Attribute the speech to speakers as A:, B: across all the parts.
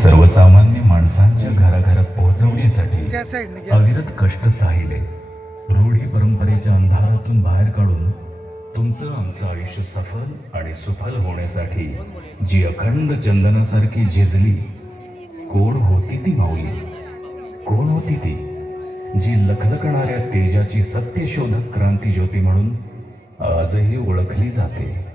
A: सर्वसामान्य माणसांच्या घराघरात पोहोचवण्यासाठी अविरत कष्ट साहिले. रूढी परंपरेच्या अंधारातून बाहेर काढून तुमचं आमचं आयुष्य सफल आणि सुफल होण्यासाठी जी अखंड चंदनासारखी झिजली कोण होती ती माऊली? कोण होती ती? जी लखलखणाऱ्या तेजाची सत्यशोधक क्रांती ज्योती म्हणून आजही ओळखली जाते.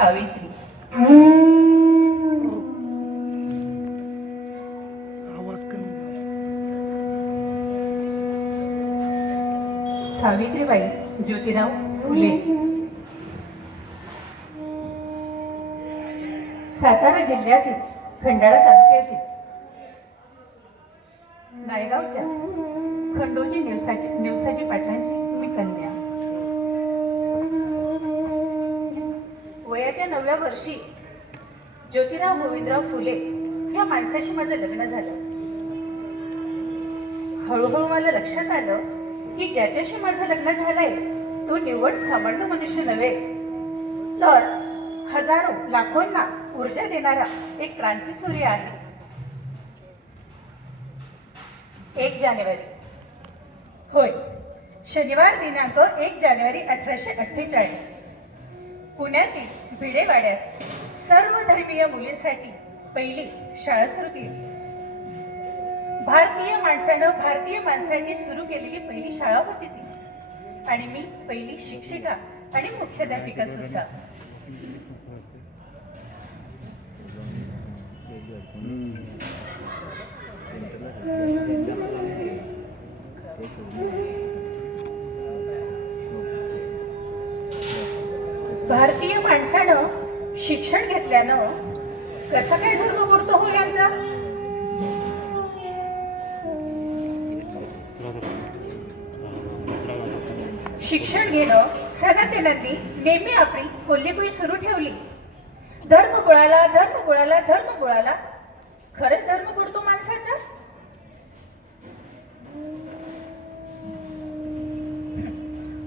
B: सावित्री. सावित्रीबाई ज्योतिराव फुले. सातारा जिल्ह्यातील खंडाळा तालुक्यातील नायगावच्या खंडोजी नेवसाची नेवसाजी पाटलांची मी कन्या. वयाच्या नवव्या वर्षी ज्योतिराव गोविंदराव फुले या माणसाशी माझं लग्न झालं. हळूहळू मला लक्षात आलं की ज्याच्याशी माझं लग्न झालंय तो निवड सामान्य मनुष्य नव्हे. तर हजारो लाखोंना ऊर्जा देणारा एक क्रांती सूर्य आहे. एक जानेवारी. होय शनिवार दिनांक एक जानेवारी अठराशे अठ्ठेचाळीस. पुण्यातील भिडेवाड्यात सर्व धर्मीय मुलींसाठी पहिली शाळा सुरू केली. भारतीय माणसानं भारतीय माणसांनी सुरू केलेली पहिली शाळा होती ती. आणि मी पहिली शिक्षिका आणि मुख्याध्यापिका सुद्धा. भारतीय माणसानं शिक्षण घेतल्यानं कसा काय धर्म बुडतो हो यांचा? शिक्षण घेणं सनातनांनी नेहमी आपली कोल्हेकुई सुरू ठेवली. धर्म बुळाला धर्म बुळाला धर्म बुळाला खरंच धर्म बुडतो माणसाचा?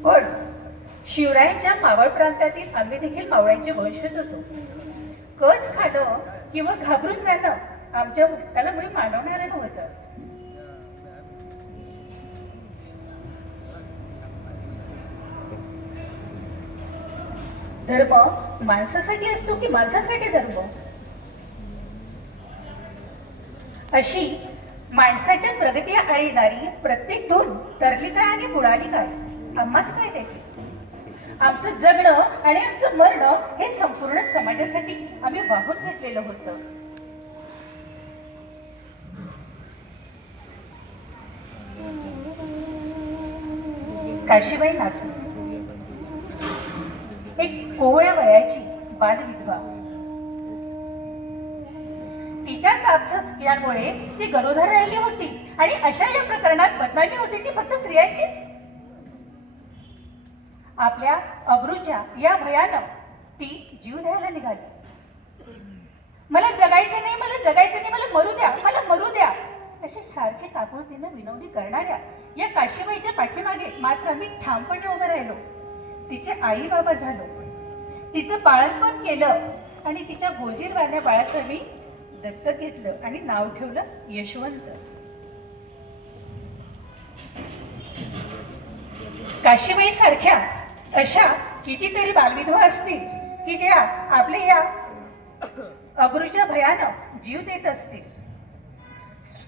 B: पण शिवरायांच्या मावळ प्रांतातील आम्ही देखील मावळ्यांचे वंशज होतो. कच खाणं किंवा घाबरून जाणं आमच्या मुक्ताला मुळे मानवणारं नव्हतं. धर्म माणसासाठी असतो की माणसासाठी धर्म? अशी माणसाच्या प्रगती आणणारी प्रत्येक धून तरली काय आणि बुडाली काय आम्हाच काय त्याची? आमचं जगणं आणि आमचं मरणं हे संपूर्ण समाजासाठी आम्ही वाहून घेतलेलं होतं. काशीबाई नाथू एक कोवळ्या वयाची बालविधवा तिच्या चापसच यामुळे ती गरोदर राहिली होती आणि अशा या प्रकरणात बदनामी होती ती फक्त स्त्रियांचीच. आपल्या अब्रूच्या या भयानं ती जीव द्यायला निघाली. मला जगायचं नाही मला जगायचं नाही मला मरू द्या मला मरू द्या. अशी सारखी काकुळतीनं विनवणी करणाऱ्या या काशीबाईच्या पाठीमागे मात्र आम्ही ठामपणे उभं राहिलो. तिचे आई बाबा झालो. तिचं बाळणपण केलं आणि तिच्या गोजीरवाल्या बाळाचं मी दत्तक घेतलं आणि नाव ठेवलं यशवंत. काशीबाई सारख्या अशा कितीतरी बालविधवा असतील की ज्या आपले या अब्रुच्या भयानं जीव देत असतील.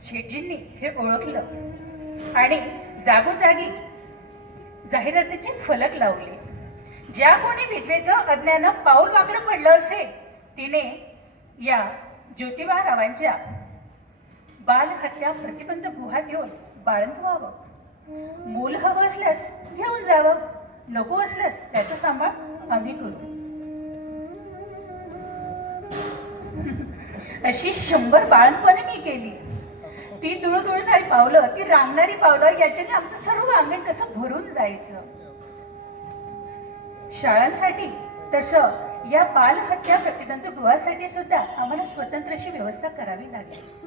B: शेटजींनी हे ओळखलं आणि जागोजागी जाहिरातीचे फलक लावले. ज्या कोणी विधवेचं अज्ञानं पाऊल वाकडं पडलं असेल तिने या ज्योतिबा रावांच्या बालहत्या प्रतिबंध गुहात येऊन बाळंत व्हावं मूल हवं असल्यास घेऊन जावं. नको असल्यास त्याचा सांभाळ आम्ही करू. अशी शंभर बाळणपणे मी केली. ती धुळधुळणारी पावलं ती रांगणारी पावलं याच्याने आमचं सर्व अंगण कसं भरून जायचं. शाळांसाठी तसं या बालहत्या प्रतिबंध गृहासाठी सुद्धा आम्हाला स्वतंत्र अशी व्यवस्था करावी लागेल.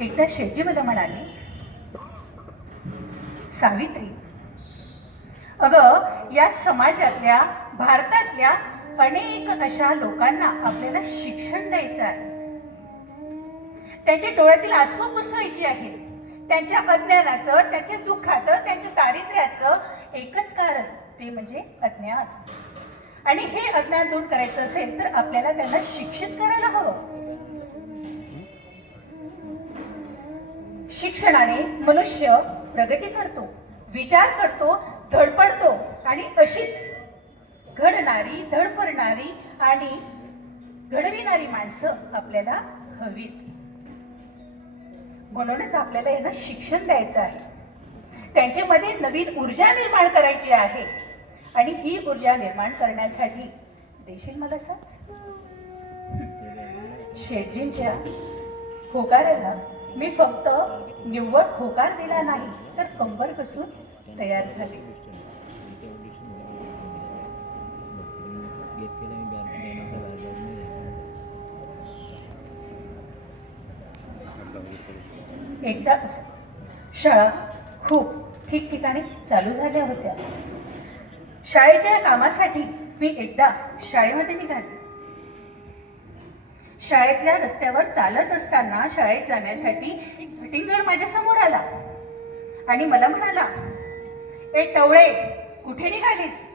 B: एकदा शेटजी मला म्हणाले सावित्री अगं या समाजातल्या भारतातल्या अनेक अशा लोकांना आपल्याला शिक्षण द्यायचं आहे. त्यांच्या डोळ्यातील आसू पुसवायची आहेत. त्यांच्या अज्ञानाचं त्यांच्या दुःखाचं त्यांच्या दारिद्र्याचं एकच कारण ते म्हणजे अज्ञान. आणि हे अज्ञान दूर करायचं असेल तर आपल्याला त्यांना शिक्षित करायला हवं. शिक्षणाने मनुष्य प्रगती करतो विचार करतो धडपडतो आणि अशीच घडणारी धडपडणारी आणि घडविणारी माणसं आपल्याला हवीत. म्हणूनच आपल्याला यांना शिक्षण द्यायचं आहे. त्यांच्यामध्ये नवीन ऊर्जा निर्माण करायची आहे. आणि ही ऊर्जा निर्माण करण्यासाठी देशील मला सर शेटजींच्या होकाराला मी फक्त निव्वळ होकार दिला नाही तर कंबर कसून तयार झाले. एकदा शाळा खूप ठिकठिकाणी चालू झाल्या होत्या. शाळेच्या कामासाठी मी एकदा शाळेमध्ये निघाले. शाळेतल्या रस्त्यावर चालत असताना शाळेत जाण्यासाठी एक भटिंगड माझ्यासमोर आला. आणि मला म्हणाला ए टवळे कुठे निघालीस?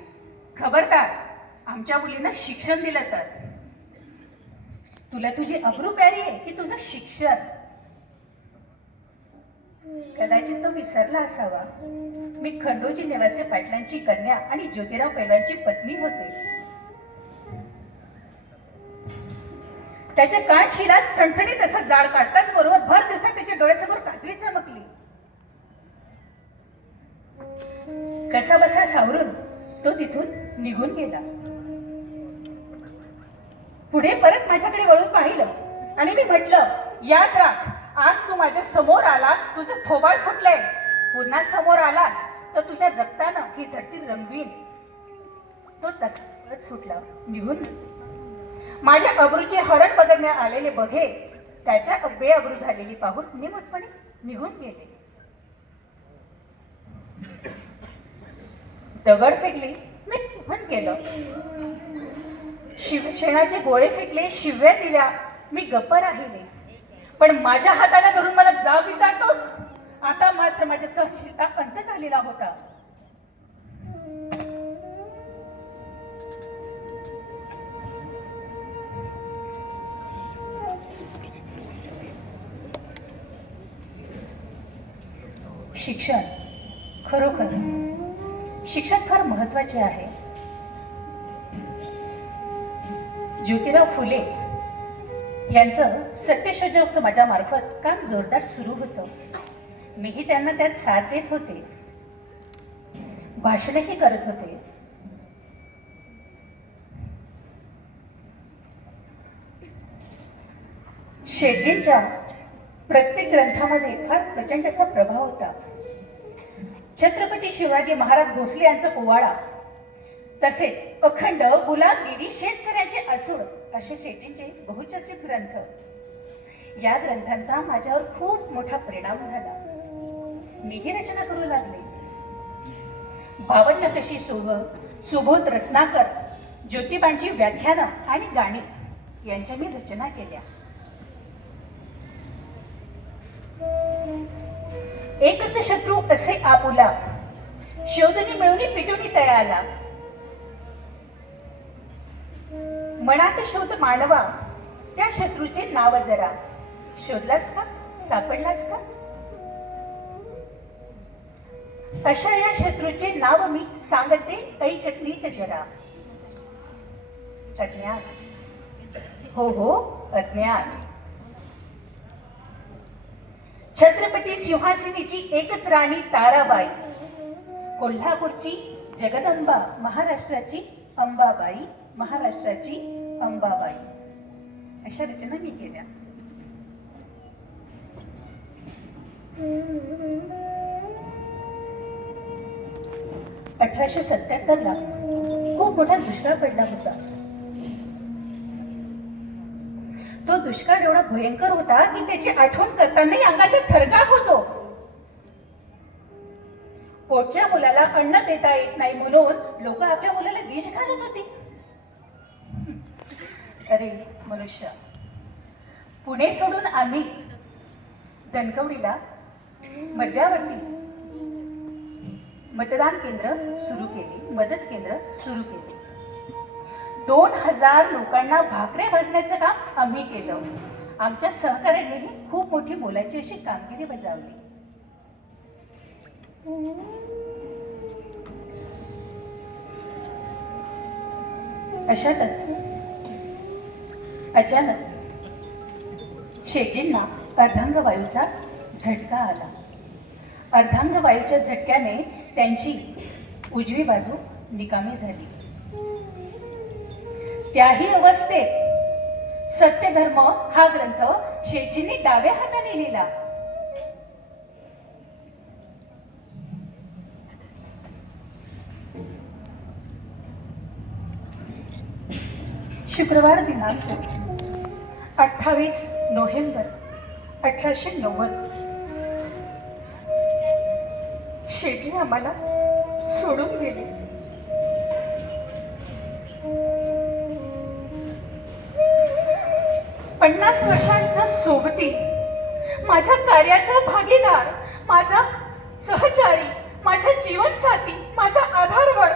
B: खबरदार आमच्या मुलींना शिक्षण दिलं तर. तुला तुझी अब्रू प्यारी आहे की तुझं शिक्षण? कदाचित तो विसरला असावा. मी खंडोजी निवासी पाटलांची कन्या आणि ज्योतिराव पैलवानची पत्नी होते. त्याच्या कान शिरात सणसणीत असं जाळ काढताच बरोबर भर दिवसात त्याच्या डोळ्यासमोर काजवी चमकली. कसा बसा सावरून तो तिथून निघून गेला. पुढे परत माझ्याकडे वळून पाहिलं आणि मी म्हटलं याद राख आज तू माझ्यासमोर आलास तुझं थोबाड फुटलंय. पुन्हा समोर आलास तर तुझ्या रक्तानं ही धरती रंगवीन. तो तसच सुटला निघून माझ्या अब्रूचे हरण बदलण्यात आलेले बघे. त्याच्या बेअब्रू झालेली पाहून निमटपणे निघून गेले. दगड फेकली मी सहन केलं शिव शेणाचे गोळे फेकले शिव्या दिल्या. मी गप्प राहिले. पण माझ्या हाताला धरून मला जाब विचारतोच आता मात्र माझ्या सहनशीलता अंत झालेला होता. शिक्षण खरोखर शिक्षण फार महत्त्वाचे आहे. ज्योतिराव फुले यांचं सत्यशोधक समाजामार्फत काम जोरदार सुरू होतं. मीही त्यांना त्यात साथ देत होते. भाषणही करत होते. शेटजींच्या प्रत्येक ग्रंथामध्ये फार प्रचंड असा प्रभाव होता. छत्रपती शिवाजी महाराज भोसले यांचा पोवाडा तसेच अखंड गुलामगिरी शेतकऱ्यांचे असूड असे शेतींचे बहुचर्चित ग्रंथ. या ग्रंथांचा माझ्यावर खूप मोठा परिणाम झाला. मीही रचना करू लागले. बावन्न कशी सोह सुबोध रत्नाकर ज्योतिबांची व्याख्यानं आणि गाणी यांच्या मी रचना केल्या. एकच शत्रू असे आपुला. शोधनी मिळवणी पिटुनी तयाला. मनात शोध मानवा त्या शत्रूचे नाव जरा. शोधलास का? सापडलास का? अशा या शत्रूचे नाव मी सांगते ऐकतली जरा. अज्ञान. हो हो अज्ञान. छत्रपती सिंहासनीची एकच राणी ताराबाई. कोल्हापूरची जगदंबा महाराष्ट्राची अंबाबाई महाराष्ट्राची अंबाबाई. अशा रचना मी केल्या. अठराशे सत्याहत्तरला खूप मोठा दुष्काळ पडला होता. तो दुष्काळ एवढा भयंकर होता की त्याची आठवण करतानाही अंगाचा थरकाप होतो. पोटच्या मुलाला अन्न देता येत नाही म्हणून लोक आपल्या मुलाला विष घालत होती. अरे मनुष्य. पुणे सोडून आम्ही धनकवडीला मध्यावरती मतदान केंद्र सुरू केली मदत केंद्र सुरू केली. दोन हजार लोकांना भाकरे भाजण्याचं काम आम्ही केलं. आमच्या सहकार्यानेही खूप मोठी मोलाची अशी कामगिरी बजावली. अशातच अचानक शेजींना अर्धांगवायूचा झटका आला. अर्धांगवायूच्या झटक्याने त्यांची उजवी बाजू निकामी झाली. त्याही अवस्थेत सत्यधर्म हा ग्रंथ शेजींनी डाव्या हाताने लिहिला. शुक्रवार दिनांक अठ्ठावीस नोव्हेंबर अठराशे नव्वद. शेटी आम्हाला सोडून गेले. पन्नास वर्षांचा सोबती माझा कार्याचा भागीदार माझा सहचारी माझा जीवनसाथी माझा आधारवड.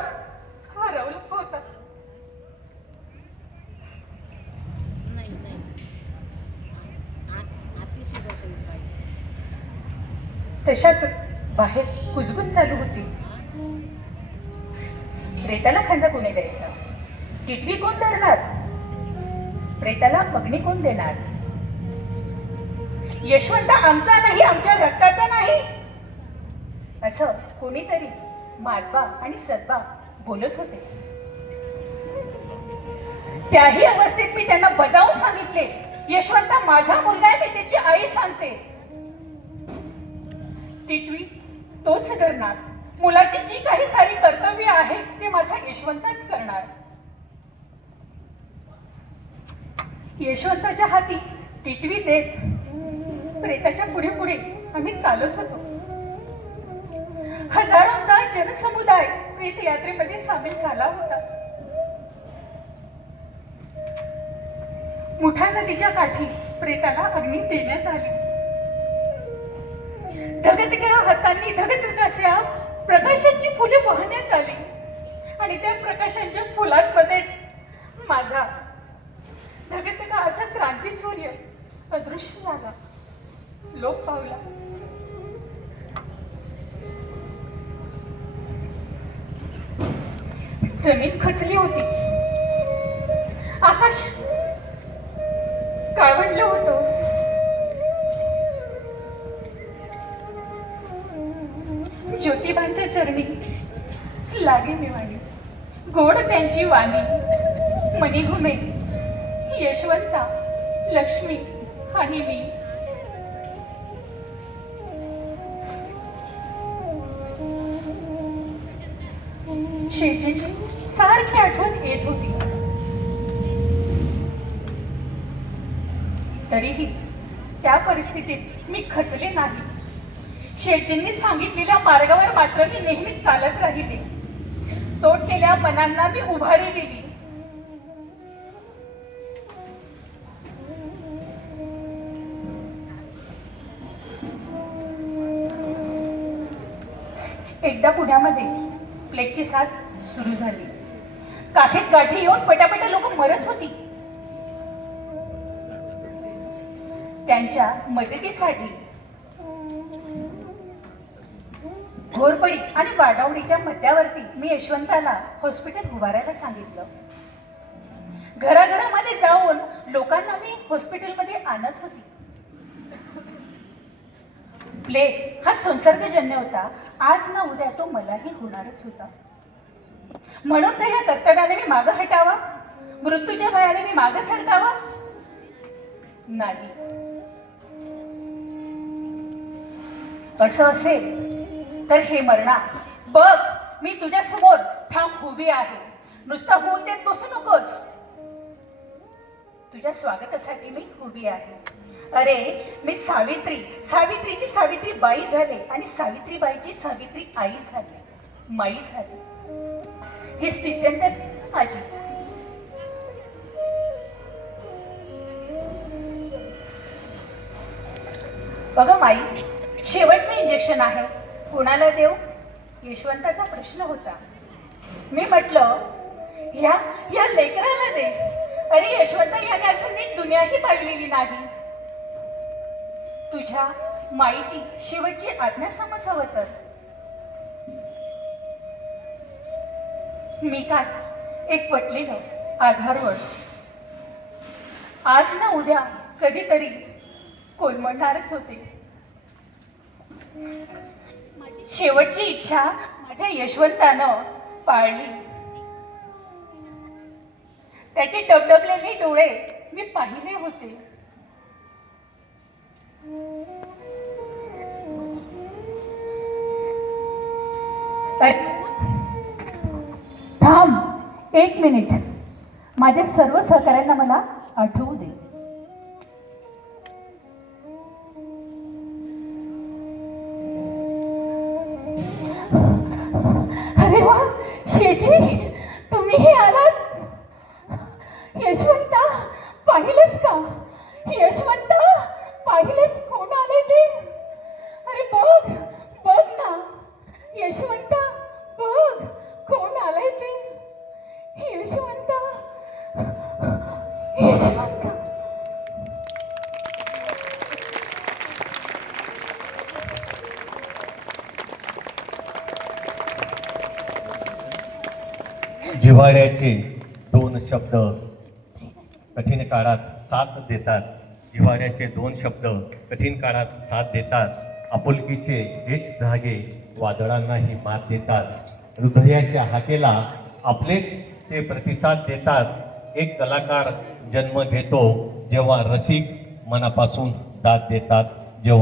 B: हरवला होता. तशाच बाहेर कुजबूज चालू होती. प्रेताला खंड कोणी द्यायचा? टिटवी कोण धरणार? प्रेताला अग्नी कोण देणार. यशवंत आमचा नाही आमच्या रक्ताचा नाही. असं कोणीतरी मालबा आणि सदबा बोलत होते. त्याही अवस्थेत मी त्यांना बजावून सांगितले यशवंत माझा मुलगा आहे मी त्याची आई सांगते. टिटवी तोच करणार मुलाची जी काही सारी कर्तव्य आहे ते माझा यशवंतच करणार. यशवंताच्या हाती टिटवी देत प्रेताच्या पुढे पुढे आम्ही चालत होतो. हजारोंचा जनसमुदाय प्रेत यात्रेमध्ये सामील झाला होता. मुठा नदीच्या काठी प्रेताला अग्नी देण्यात आली. धगधग्या हातांनी धगधग अशा प्रकाशांची फुले वाहण्यात आली आणि त्या प्रकाशांच्या फुलांमध्येच माझा धगधगा असा क्रांती सूर्य अदृश्य झाला. लोक पावला. जमीन खचली होती. आकाश काळवंडलं होतं. ज्योतिबांच्या चरणी लागे निवाणी. गोड त्यांची वाणी. मनी घुमे यशवंता लक्ष्मी आणि मी. शेतीची सारखी आठवण येत होती. तरीही त्या परिस्थितीत मी खचले नाही. शेटजींनी सांगितलेल्या मार्गावर मात्र मी नेहमी चालत राहिले. तोडलेल्या मनांना मी उभारी दिली एकदा पुण्यामध्ये प्लेगची साथ सुरू झाली. काठीत गाठी येऊन पटापटा लोक मरत होती. त्यांच्या मदतीसाठी घोरपडी आणि वाडावडीच्या मध्यावरती मी यशवंताला हॉस्पिटल उभारायला सांगितलं. घराघरामध्ये जाऊन लोकांना मी हॉस्पिटलमध्ये आणत होती. प्लेग हा संसर्गजन्य होता. आज ना उद्या तो मलाही होणारच होता. म्हणून तर या कर्तव्याने मी मागं हटावा? मृत्यूच्या भयाने मी मागं सरकावा? नाही. असं असेल तर हे मरणा. बघ मी तुझ्या समोर ठाम उभी आहे. नुसता होऊन देत बसू नकोस. तुझ्या स्वागतासाठी मी उभी आहे. अरे मी सावित्री सावित्रीची सावित्री बाई झाले आणि सावित्रीबाईची सावित्री आई झाली माई झाली. हे स्थित्यंतर माझी. बघा माई शेवटचं इंजेक्शन आहे. कोणाला देऊ? यशवंताचा प्रश्न होता. मी म्हटलं या या लेकराला दे. अरे यशवंत याने अजून नीट दुनियाही पाहिलेली नाही. तुझ्या माईची शेवटची आज्ञा समज हवं तर. मी काय एक पटलेलं आधारवड आज ना उद्या कधीतरी कोलमडणारच होते. माझी शेवटची इच्छा माझ्या यशवंतानं पाळली. त्याचे डबडबलेले डोळे मी पाहिले होते. थांब एक मिनिट. माझ्या सर्व सहकाऱ्यांना मला आठवू दे.
C: जिव्हाळ्याचे दोन शब्द कठीण काळात साथ देतात. जिव्हाळ्याचे दोन शब्द कठीण काळात साथ देतात. आपुलकीचे हेच धागे वादळांनाही मात देतात. हृदयाच्या हाकेला आपलेच ते प्रतिसाद देतात. एक कलाकार जन्म घेतो जेव्हा रसिक मनापासून दाद देतात. जेव्हा